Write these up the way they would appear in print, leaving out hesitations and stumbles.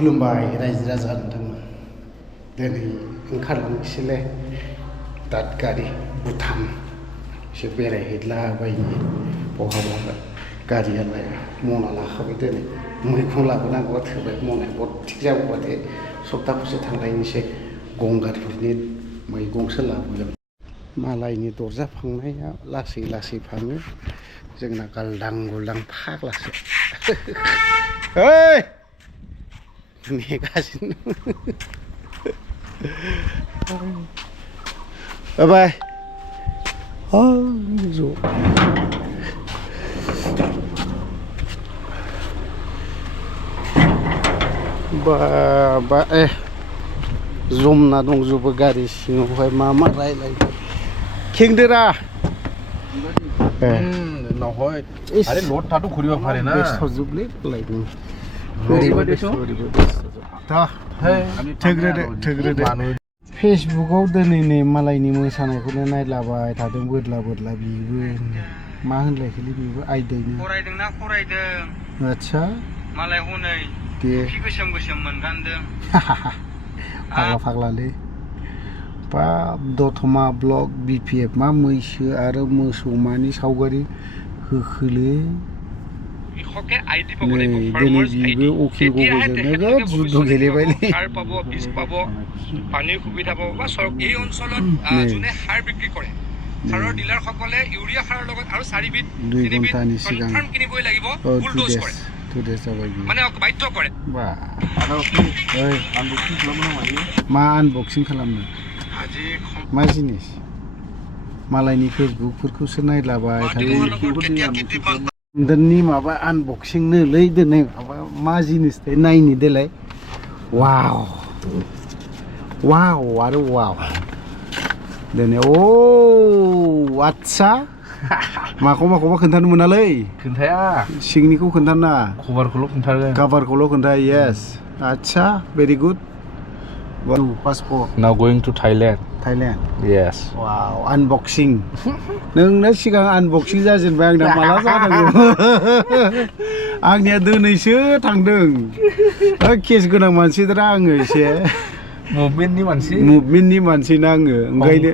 खुलुमबाय रायजो राजा नोंथांमोन दिनै ओंखारलांनोसैलाय दादगारि भुटान एसे बेरायहैलाबायनि बहाबा गारियालाय मना लाखाबाय दिनै मैगं लाबोनांगौआ थोबाय मनाया थिग जाबोबाथाय सप्ताखौसो थांलायनोसै गंगारफोरनि मैगंसो लाबोगोन मालायनि दरजा फांनाया लासै लासै फाङो जोंना गालदां गुलदां फाग्लासो ओइ नेगासिनो बाय ज' बा जमना दंजोबो गारि सिङावहाय मा रायलायनो खेंदोरा নহয় আরে লোডটাটো ঘুরিব পারে না ব্যস্ত জুবলে লাইনি फेसबुकआव दिनै नै मालायनि मोसानायखौनो नायलाबाय थादों बोदला बोदला बिबो मा होनलायखोलै बिबो आइदैनो फरायदोंना फरायदों आच्छा मालाय हनै दे गोसोम गोसोम मोनगानदों फाग्ला फाग्लालै बा दतमा ब्लक बिपिएफ मा मैसो आरो मोसौ मानि सावगारि होखोलै दिनै बिबो उखिल गगৈजों नोगोद जुद्ध गेलेबायलै পানীৰ সুবিধা পাব বা এই অঞ্চলত যোনে সাৰ বিক্ৰী কৰে সাৰৰ ডিলাৰসকলে ইউৰিয়া সাৰৰ লগত আৰু 4 বিধ 2 ঘণ্টাनि सिगां কিনিবই লাগিব বুলডোজ কৰে মানে বাধ্য কৰে বা मा आनबक्सिं खालामनो मा जिनिस मालायनि फेसबुकफोरखौसो नायलाबाय थादों दिनै माबा आनबक्सिं नोलै दिनै माबा मा जिनिस नायनि देलाय वाव वाव आरो वाव दिनै आच्छा माखौबा खोन्थानो मोनालै खोन्थाया सिंनिखौ खोन्थाना कभारखौल' खोन्था येस आच्छा very good passport now going to Thailand yes wow unboxing नोंना सिगां unboxing जाजेनबाय आंना माला जानांगौ आंनिया दिनैसो थांदों केस गोनां मानसिद्रा आङो एसे मुभमेन्टनि मानसि ना आङो ओंखायनो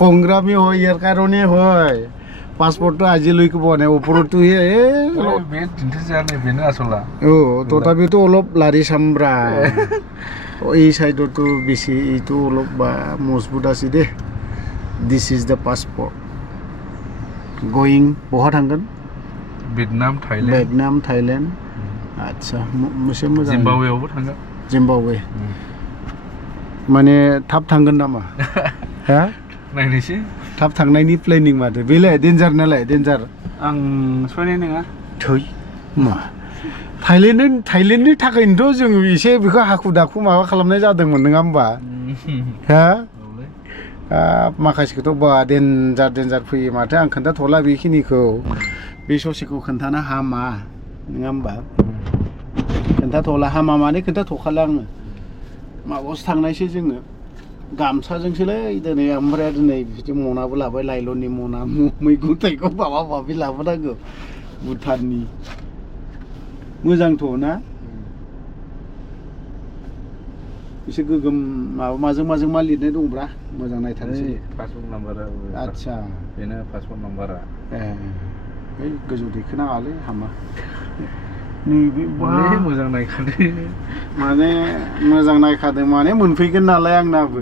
সংগ্ৰামী হয় ইয়াৰ কাৰণে হয় পাছপৰ্টটো আজিলৈকে পোৱা নাই ওপৰতো তথাপিতো অলপ লাৰি চামব্ৰা এই সাইডতো বেছি এইটো অলপ বা মজবুত আছে দে this is the passport going বहा थांगोन ভিয়েটনাম থাইলেণ্ড আচ্ছা मोनसे मोजां जिम्बाब्वेआवबो थांगोन जिम्बाब्वे माने थाब थांगोन नामा हा नायनोसै थाब थांनायनि प्लेनिं माथो बेलाय डेन्जार नालाय डेन्जार आं सहायनाय नङा थै मा थाइलेण्डनि थाखायनोथ' जों एसे बेखौ हाखु दाखु माबा खालामनाय जादोंमोन नङा होमबा हा माखासेखौथ' बा डेन्जार फैयो माथो आं खोन्थाथ'ला बेखिनिखौ बे ससेखौ खोन्थानो हामा नङा होमबा खोन्थाथ'ला हामा माने खोन्थाथ'खाला आङो माबायावसो थांनायसै जोङो गामसाजोंसोलै दिनै ओमफ्राय दिनै बिदि मनाबो लाबाय लाइलननि मना मैगं थाइगं माबा माबि लाबोनांगौ भुटाननि मोजांथ' ना एसे गोगोम माबा माजों मा लिरनाय दंब्रा मोजां नायथारनोसै पासपोर्ट नाम्बारा आच्छा बेनो पासपोर्ट नाम्बारा ओइ गोजौ दैखोनाङालै हामा नैबे मोजां नायखादों माने मोजां नायखादों माने मोनफैगोन नालाय आंनाबो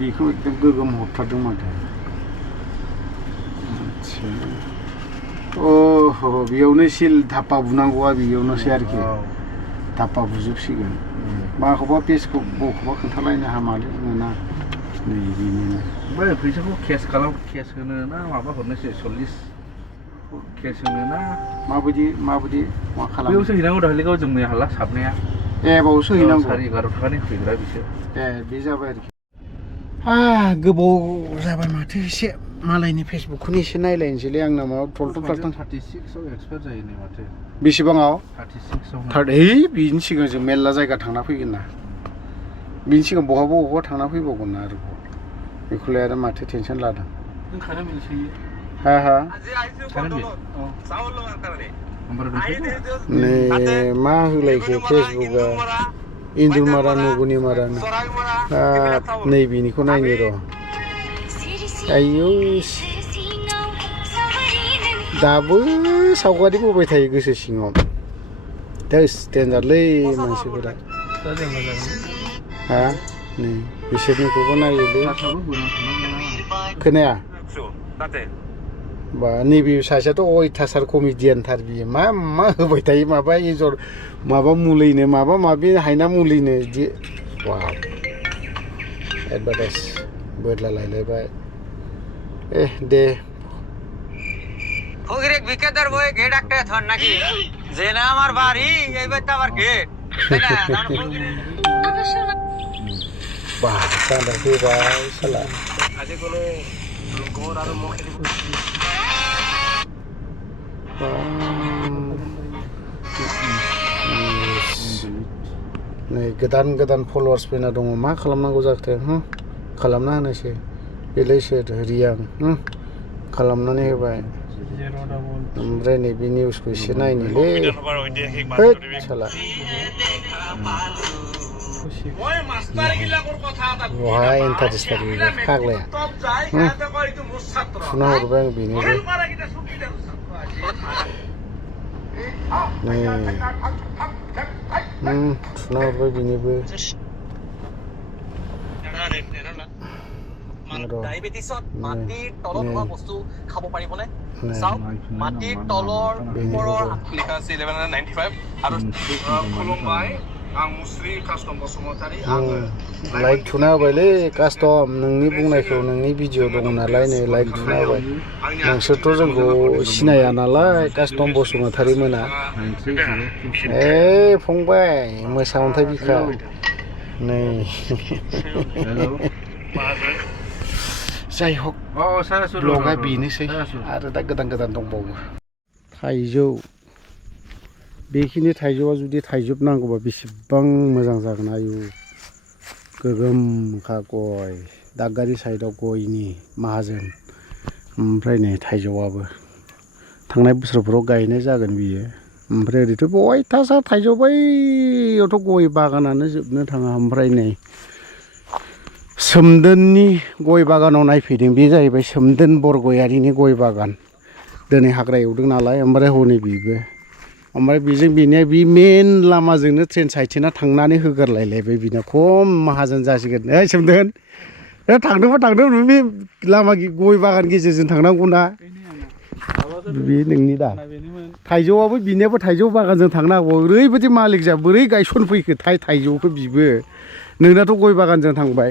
बेखौ एकदम गोगोम हरथारदों माथो आच्छा बेयावनो सिल धाप्पा बुनांगौआ बेयावनोसै आरोखि धाप्पा बुजोबसिगोन माखौबा पेजखौ बखौबा खोन्थालायनो हामालै मोना नैबेनिनो ओमफ्राय फैसाखौ केस होनो ना माबा हरनोसै 40 केस होनो ना माबायदि मा खालामो बेयावसो हैनांगौ दाखालि गाव जों मैया हाला साबनाया बावसो हैनांगौ 11:30 थाखानि फैग्रा बिसोर बे जाबाय आरोखि गोबाव जाबाय माथो एसे मालायनि फेसबुकखौनो एसे नायलायनोसैलै आंना माबा टलटल 36आव एक्सपायार जायो नै माथो बेसेबाङाव 36आव बिनि सिगां जों मेरला जायगा थांना फैगोन ना बिनि सिगां बहाबा थांना फैबावगोन ना आरो बेखौलाय आरो माथो टेनसन लादों नों खानो मिलसैयो हा खानो मिल नै मा होलायखो फेसबुकआ इन्जुर मारा नगुनि मारा नै बिनिखौ नायनि र' आयौ दाबो सावगारि बोबाय थायो गोसो सिङाव थोस देन्जारलै मानसिफोरा हा नै बिसोरनिखौबो नायोलै खोनाया बा नैबे सासेयाथ' अयथासार कमेडियानथार बियो मा होबाय थायो माबा एन्जर माबा मुलिनो माबा माबि हायना मुलिनो बिदि वाव एडभार्टाइज बोदला लायलायबाय दे ফকিরে বিকেদার বই গেট একটা থন নাকি যে না আমার বাড়ি এইবার তো আবার গেট তাই না বাহ কান্দা ফেবাই শালা আজে কোনো গোর আর মুখে नै गोदान फलोवार्स फैना दङ मा खालामनांगौ जाखो खालामना होनोसै बेलाय सोर रियां खालामनानै होबाय ओमफ्राय नैबे निउसखौ एसे नायनोलै होद साला बहा इन्टारेस्ट जायो फाग्लाया थुना हरबाय आं बेनोबो नै थुना हरबाय बेनोबो ডায়াবেটিছত মাটিৰ তলত হোৱা বস্তু খাব পাৰিবনে চাওক মাটিৰ তলৰ ওপৰৰ লিখা আছে 1195 আৰু খুলুমবাই आं मुस्रि कास्टम बसुमतारी लाइक थुना होबायलै कास्टम नोंनि बुंनायखौ नोंनि भिडिअ दङ नालाय नै लाइक थुना होबाय नोंसोरथ' जोंखौ सिनाया नालाय कास्टम बसुमतारी मोना फंबाय मोसा अन्थाइ बिखा नै जाय हक ब्लगा बेनोसै आरो दा गोदान दंबावो थाइजौ बेखिनि थाइजौआ जुदि थाइजोबनांगौबा बेसेबां मोजां जागोन आयु गोगोमखा गय दागगारि साइडआव गयनि माहाजोन ओमफ्राय नै थाइजौआबो थांनाय बोसोरफोराव गायनाय जागोन बियो ओमफ्राय ओरैथ' अयथासार थाइजौ बैयावथ' गय बागानानो जोबनो थाङा ओमफ्राय नै सोमदोननि गय बागानाव नायफैदों बे जाहैबाय सोमदोन बरगयारिनि गय बागान दिनै हाग्रा एवदों नालाय ओमफ्राय हनै बेबो ओमफ्राय बेजों बेनिया बे मेन लामाजोंनो ट्रेन साइथिना थांनानै होगारलायलायबाय बिना खम माहाजोन जासिगोन सोमदोन थांदों बे लामा गय बागान गेजेरजों थांनांगौ ना बे नोंनि दा थाइजौआबो बिनियाबो थाइजौ बागानजों थांनांगौ ओरैबायदि मालिक जा बोरै गायसनफैखो थाइजौखौ बिबो नोंनाथ' गय बागानजों थांबाय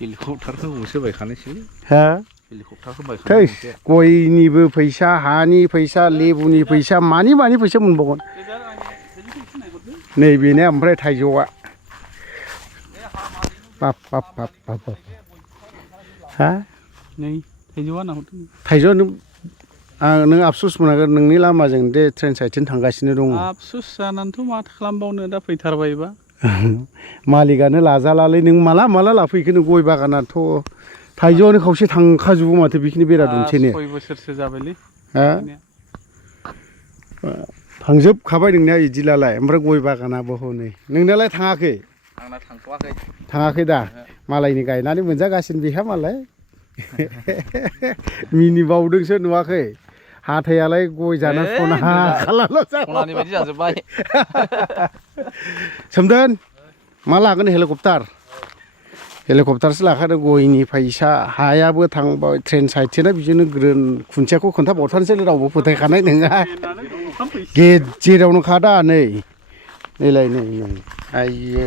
हेलिकप्टारखौ गंसे बायखानायसै हा हेलिकप्टारखौ बायखानायसै गयनिबो फैसा हानि फैसा लेबुनि फैसा मानि फैसा मोनबावगोन नै बेनो ओमफ्राय थाइजौआ बाप हा नै थाइजौआ थाइजौआ नों आफसुस मोनाखै नोंनि लामाजों दे ट्रेन साइथिं थांगासिनो दङ आफसुस जानानैथ' माथो खालामबावनो दा फैथारबायबा मालिकानो लाजालालै नों माला लाफैखो नों गय बागानाथ' थाइजौआनो खावसे थांखाजोबो माथो बेखिनि बेरा दुमसेनो 6 बोसोरसो जाबायलै हा थांजोबखाबाय नोंनिया इदिलाय ओमफ्राय गय बागानाबो हनै नोंनालाय थाङाखै आंना थांथ'वाखै थाङाखै दा मालायनि गायनानै मोनजागासिनो बेहा मालाय मिनि बावदोंसो नुवाखै हाथायालाय गय जाना सना सनानि बायदि जाजोब्बाय सोमदोन मा लागोन हेलिकप्टारसो लाखादों गयनि फैसा हायाबो थांबाय ट्रेन साइथिना बिदिनो ग्रोन खुन्थियाखौ खोन्थाबावथारनोसै रावबो फोथायखानाय नङा गेजेरावनो खादा नैलाय नै आइयो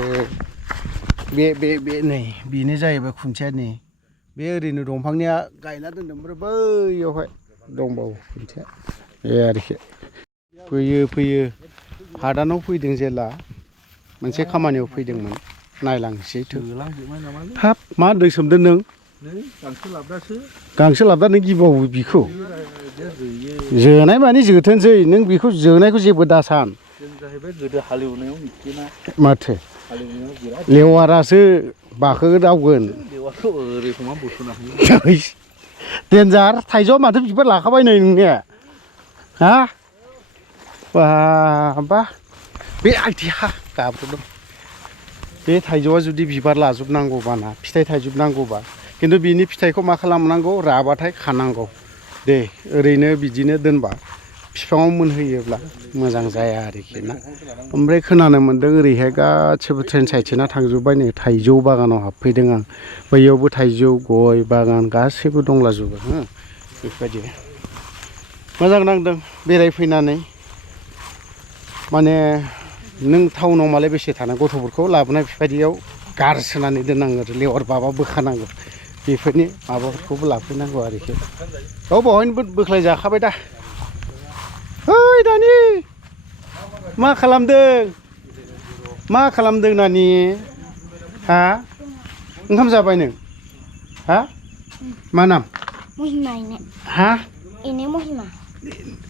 बे नै बेनो जाहैबाय खुन्थिया नै बे ओरैनो दंफांनिया गायना दोनदों ओमफ्राय बैयावहाय दंबावो खुन्थिया आरोखि फैयो हादानाव फैदों जेला मोनसे खामानियाव फैदोंमोन नायलांसै हाब मा होनदों सोमदों नों गांसो लाबदा नों गिबावो बिखौ जोनाय माने जोथोंसै नों बेखौ जोनायखौ जेबो दासान माथो लेवारासो बाखोदावगोन देन्जार थाइजौआ माथो बिबार लाखाबाय नै नोंनिया हा बा बे आइथिया गाब्र'दों बे थाइजौआ जुदि बिबार लाजोबनांगौबा ना फिथाइ थाइजोबनांगौबा खिन्थु बिनि फिथाइखौ मा खालामनांगौ राबाथाय खानांगौ दे ओरैनो बिदिनो दोनबा बिफाङाव मोनहोयोब्ला मोजां जाया आरोखि ना ओमफ्राय खोनानो मोन्दों ओरैहाय गासिबो ट्रेन साइडथिना थांजोब्बाय नै थाइजौ बागानाव हाबफैदों आं बैयावबो थाइजौ गय बागान गासैबो दंलाजोबो हो बेफोरबायदि मोजां नांदों बेरायफैनानै माने नों टाउनाव मालाय बेसे थानो गथ'फोरखौ लाबोनाय बेफोरबायदियाव गारसोनानै दोननांगौ लेवार बाबा बोखानांगौ बेफोरनि माबाफोरखौबो लाफैनांगौ आरोखि औ बेवहायनो बोख्लाय जाखाबाय दा ओइ दानि मा खालामदों नानि हा ओंखाम जाबाय नों हा मा नाम महिमा इने हा इने महिमा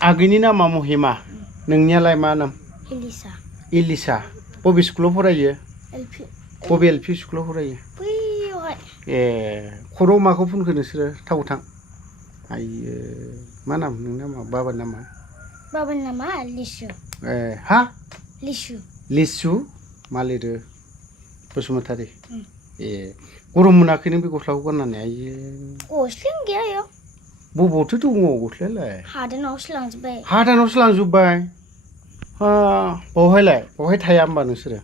आगैनि नामा महिमा नोंनियालाय मा नाम इलिसा इलिसा बबे स्कुलाव फरायो एलपि बबे एलपि स्कुलाव फरायो बैयावहाय ए खर'आव माखौ फुनखो नोंसोरो थाव गोथां आइयो मा नाम नोंना मा बाबानि नामा बाबानि नामा लिसु ए हा लिसु लिसु मा लिरो बसुमतारी ए गरम मोनाखै नों बे गस्लाखौ गाननानै आइयो गस्लायानो गैया इयाव बबावथो दङ गस्लायालाय हादानावसो लांजोब्बाय हादानावसो लांजोब्बाय हा बहाय थाया होमबा नोंसोरो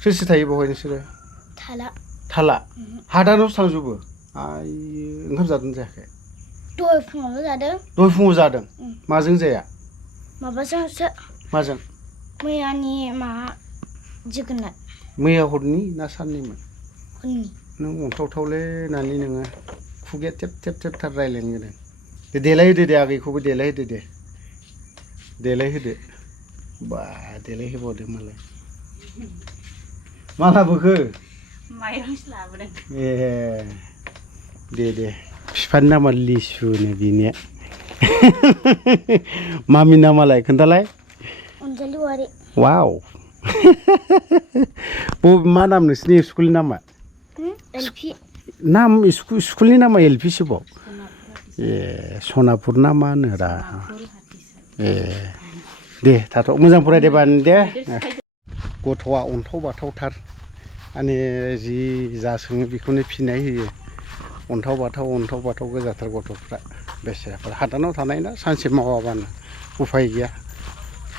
सोर सोर थायो बहाय नोंसोरो थाला हादानावसो थांजोबो आइयो ओंखाम जादों जायाखै दहाय फुङावल' जादों दहाय फुङाव जादों माजों जाया माबाजोंसो माजों मैयानि माबा जोगोनार मैया हरनि ना साननिमोन हरनि नों अन्थावथावलै नानि नोङो खुगाया थेब थेबथार रायज्लायनो गोनां दे देलायहोदो दे आगैखौबो देलायहोदो दे देलायहोदो बा देलायहोबावदो मालाय मा लाबोखो माइरंसो लाबोदों ए दे बिफानि नामा लिसुनो बिनिया मामि नामालाय खोन्थालाय अनजालि वारि वाव मा नाम नोंसिनि स्कुलनि नामा एलपि नाम स्कुलनि नामा एलपिसो बाव ए सनापुर ना मा होनो रा ए दे थाथ' मोजां फरायदे बानि दे गथ'आ अन्थाव बाथावथार माने जि जा सोङो बेखौनो फिनाय होयो अन्थाव बाथाव गोजाथार गथ'फ्रा बेसेराफोर हादानाव थानाय ना सानसे मावाबानो उफाय गैया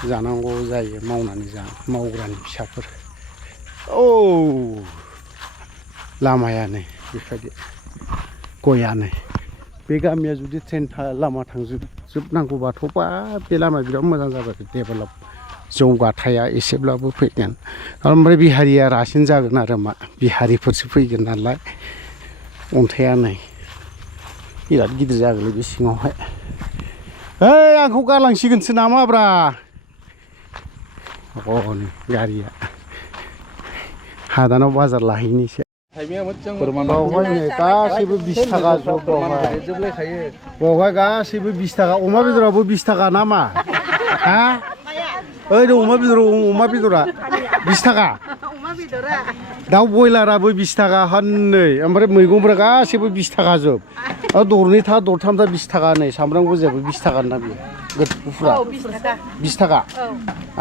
जानांगौ जायो मावनानै मावग्रानि फिसाफोर औ लामायानो बेबायदि गयानो बे गामिया जुदि ट्रेन लामा थांजोबनांगौबाथ' बा बे लामाया बिराद मोजां जाबाय डेभेलप जौगाथाया एसेब्लाबो फैगोन ओमफ्राय बिहारिया रासिन जागोन आरो मा बिहारिफोरसो फैगोन नालाय अन्थाइया नै बिराद गिदिर जागोनलै बे सिङावहाय ओइ आंखौ गालांसिगोनसो नामाब्रा नै गारिया हादानाव बाजार लाहैनोसै बावहाय नै गासैबो 20 थाखा जब बावहाय गासैबो 20 थाखा अमा बेदराबो 20 थाखा नामा हा ओइ अमा बेदरा 20 थाखा दाउ बयलाराबो 20 थाखा हनै ओमफ्राय मैगंफोरा गासैबो 20 थाखा जोब दरनैथा दरथामथा 20 थाखा नै सामब्राम गोजाबो 20 थाखा ना बेयो गुफुरा 20 थाखा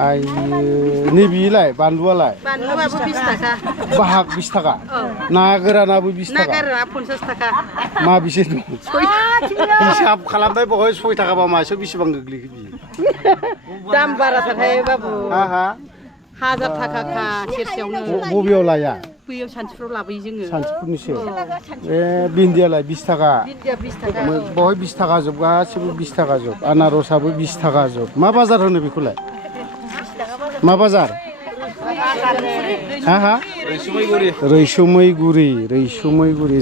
आइयो नैबेलाय बानलुआलाय बानलुआबो 20 थाखा बाहाग 20 थाखा ना गोरानाबो 20 थाखा ना गोराना 50 थाखा मा बेसे दं हिसाब खालामबाय बहाय 6 थाखाबा मासेयाव बेसेबां गोग्लैखो बियो दाम बाराथारहाय बाबु हा 1000 थाखा खा सेरसेयावनो बबेयाव लाया बैयाव सानथिफ्राव लाबोयो जोङो सानथिफुरनिसो ए भिन्दियालाय 20 थाखा भिन्दिया 20 थाखा बहाय 20 थाखा जोब गासिबो 20 थाखा जोब आनारसाबो 20 थाखा जोब मा बाजार होनो बेखौलाय मा बाजार हा रैसुमैगुरि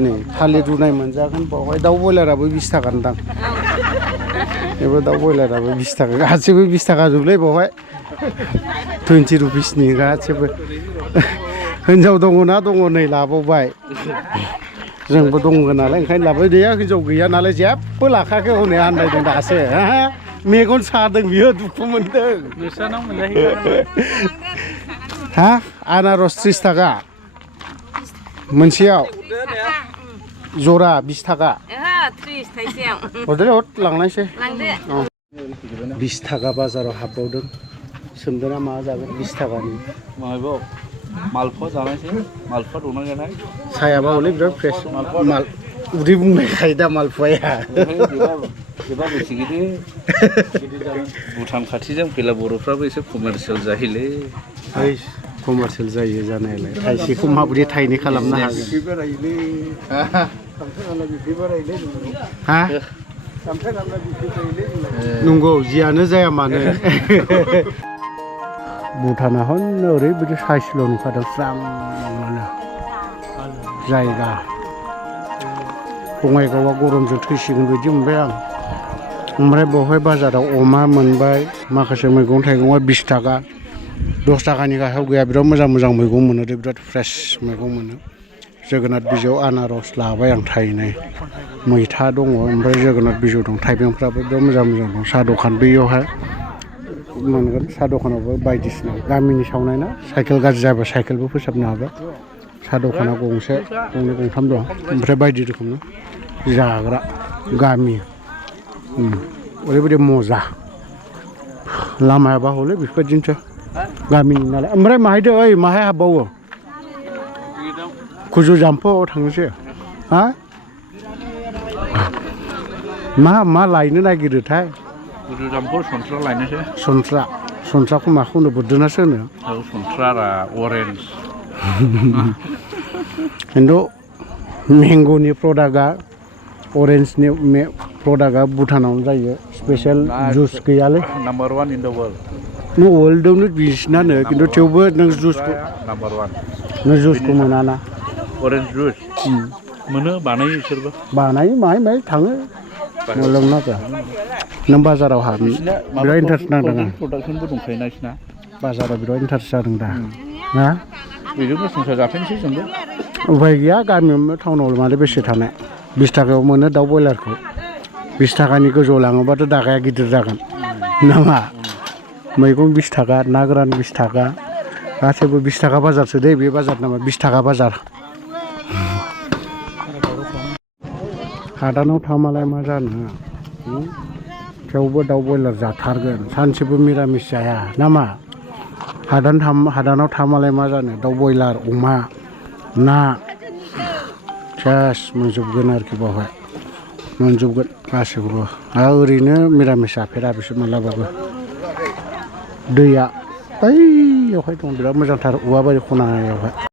नै थालिर रुनाय मोनजागोन बावहाय दाउ बयलाराबो 20 थाखानि दां एबो दाउ बयलाराबो 20 थाखा गासिबो 20 थाखा जोबलै बावहाय 20 रुपिसनि गासिबो हिनजाव दङ ना दङ नै लाबावबाय जोंबो दङ नालाय ओंखायनो लाबाय गैया हिनजाव गैया नालाय जेबो लाखायाखै हनै आन्दायदों दासो मेगन सादों बियो दुखु मोनदों हा आनारस 30 थाखा मोनसेयाव जरा 20 थाखा 30 थाइसेयाव हरदो लांनायसै लांदो 20 थाखा बाजाराव हाबबावदों सोमदोना मा जागोन 20 थाखानि माबायाव मालफुवा जानायसै मालफुवा दंना गैया सायाबा हले बिराद फ्रेश माल उदै बुंनायखाय दा मालफुवाया एबा बेसे गिदिर भुटान खाथिजों फैला बर'फ्राबो एसे कमार्शियेल जाहैलै ओइ कमार्शियेल जायो जानायालाय थाइसेखौ माबोरै थाइनै खालामनो हागोन हा नंगौ जियानो जाया मानो भुटाना हन ओरैबायदि साइसल' नुखादों स्रांनो जायगा बङाइगावआ गरमजों थैसिगोन बायदि मोनबाय आं ओमफ्राय बेवहाय बाजाराव अमा मोनबाय माखासे मैगं थाइगङा 20 थाखा 10 थाखानि गाहायाव गैया बिराद मोजां मोजां मैगं मोनो दे बिराद फ्रेश मैगं मोनो जोगोनार बिजौ आनारस लाबाय आं थाइनै मैथा दङ ओमफ्राय जोगोनार बिजौ दं थाइबेंफ्राबो बिराद मोजां मोजां दं साहा दखान बैयावहाय मोनगोन साहा दखानावबो बायदिसिना गामिनि सावनाय ना साइकेल गाज्रि जाबा साइकेलबो फोसाबनो हाबाय साहा दखाना गंसे गंनै गंथाम दं ओमफ्राय बायदि रोखोमनि जाग्रा गामि ओरैबायदि मजा लामायाबा हले बेफोरबायदिनोसै गामिनि नालाय ओमफ्राय माहायदो ओइ माहाय हाबबावो कुजु जाम्फाव थांनोसै हा मा लायनो नागिरोथाय कुजु जाम्फाव सन्थ्रा लायनोसै सन्थ्राखौ माखौ होनो बोरदोनासो होनो औ सन्थ्रारा अरेन्ज खिन्थु मेंग'नि प्रडाक्टआ अरेन्जनि प्रडाक्टआ भुटानावनो जायो स्पेसियेल जुस गैयालै नाम्बार 1 इन द वर्ल्ड वर्ल्डआवनो बिसिनानो खिन्थु थेवबो नों जुसखौ नाम्बार 1 नों जुसखौ मोनाना अरेन्ज जुस मोनो बानायो बिसोरबो बानायो माहाय थाङो मोलोंनागा नों बाजाराव हाबनो बिराद इन्टारेस्ट नांदों आं प्रडाक्सनबो दंखायो ना बिसिना बाजाराव बिराद इन्टारेस्ट जादों दा ना बेजोंनो संसार जाफैनोसै जोंबो उफाय गैया गामियाव टाउनाव मानो बेसे थानाय 20 थाखायाव मोनो दाउ बयलारखौ 20 थाखानि गोजौआव लाङोबाथ' दागाया गिदिर जागोन नामा मैगं 20 थाखा ना गोरान 20 थाखा गासैबो 20 थाखा बाजारसो दे बे बाजार नामा 20 थाखा बाजार हादानाव थामालाय मा जानो थेवबो दाउ बयलार जाथारगोन सानसेबो मिरामिस जाया नामा हादानाव थामालाय मा जानो दाउ बयलार अमा ना सेस मोनजोबगोन आरोखि बावहाय मोनजोबगोन गासैखौबो ओरैनो मिरामिस जाफेरा बिसोर मालाबाबो दैया बैयावहाय दं बिराद मोजांथार औवाबारि खनायावहाय